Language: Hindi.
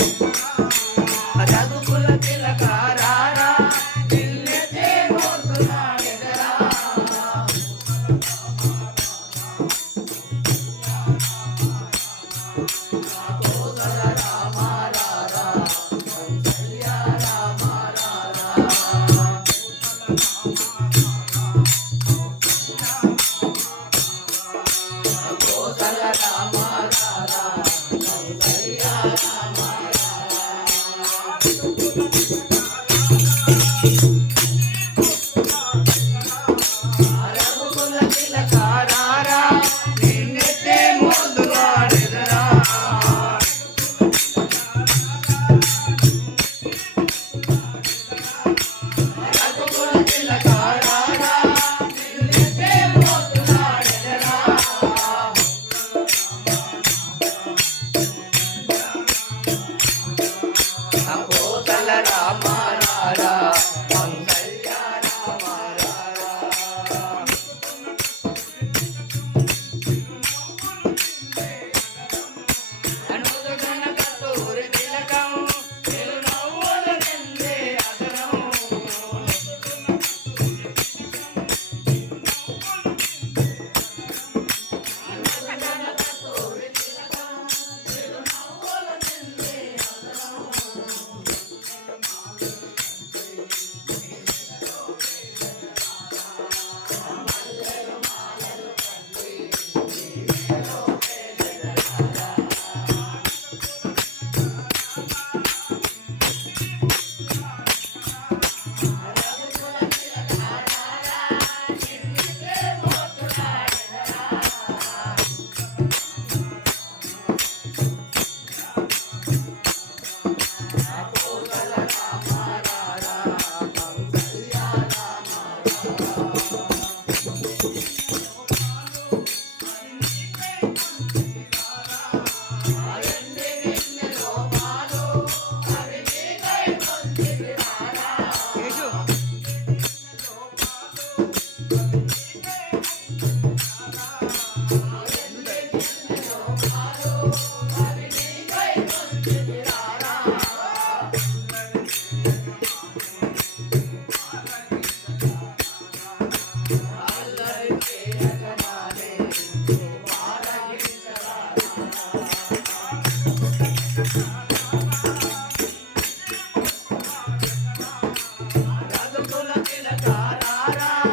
thank Yeah.